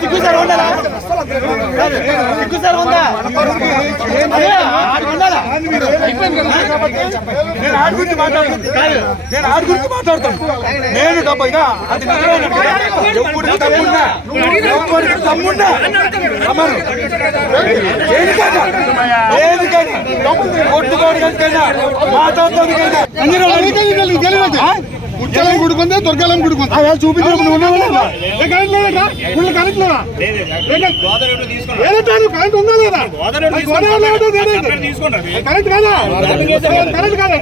సిగ్గుసారి ఉండాలా సిగ్గుసారి ఉందా నేను ఆడి గురించి మాట్లాడుతాను నేను ఆడి గురించి మాట్లాడతాను నేను డబ్బైనా అది ఎప్పుడు తమ్మున్నా తమ్మున్నా ఏదికైనా కొట్టుకోవడానికైనా మాట్లాడటానికైనా ముత్యాలం గుడికొందే దొరకాలం గుడికొంది అలా చూపించినప్పుడు కరెంట్ ఉందా లేదా కరెంట్ కాదా కరెంట్ కాదా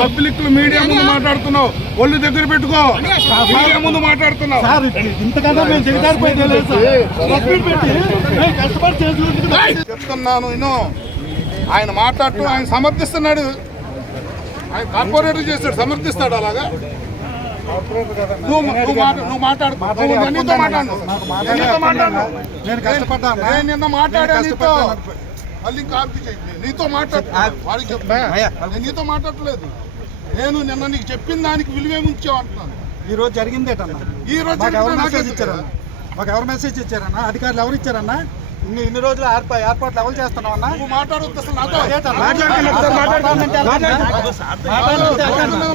పబ్లిక్ మీడియా ముందు మాట్లాడుతున్నావు ఒళ్ళు దగ్గర పెట్టుకో మీడియా ముందు మాట్లాడుతున్నావు ఇంతకన్నా మేము చెప్తున్నాను నేను ఆయన మాట్లాడుతూ ఆయన సమర్థిస్తున్నాడు ఆయన కార్పొరేటర్ చేస్తాడు సమర్థిస్తాడు అలాగా నువ్వు మాట్లాడు నేను కష్టపడ్డాను నేను నిన్న మాట్లాడాను నీతో మళ్ళీ నీతో వాడికి చెప్తా నేను నీతో మాట్లాడలేదు నేను నిన్న నీకు చెప్పిన దానికి విలువేముంచావు అంటున్నాను ఈ రోజు జరిగిందేటన్నా ఈ రోజు ఎవరు మెసేజ్ ఇచ్చారన్నా అధికారులు ఎవరు ఇచ్చారన్నా ఇన్ని రోజులు ఏర్పాట్లు ఎవరు చేస్తున్నావు అన్నా నువ్వు మాట్లాడొద్దు అసలు నాతో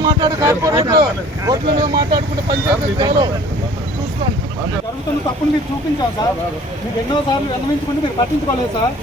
మాట్లాడు కార్పొరేటర్ ఓట్ల మీద మాట్లాడుకుంటే పంచాయతీ చూసుకోండి జరుగుతున్న తప్పులు మీరు చూపించాం సార్ మీకు ఎన్నోసార్లు విన్నవించుకుంటే మీరు పట్టించుకోలేదు సార్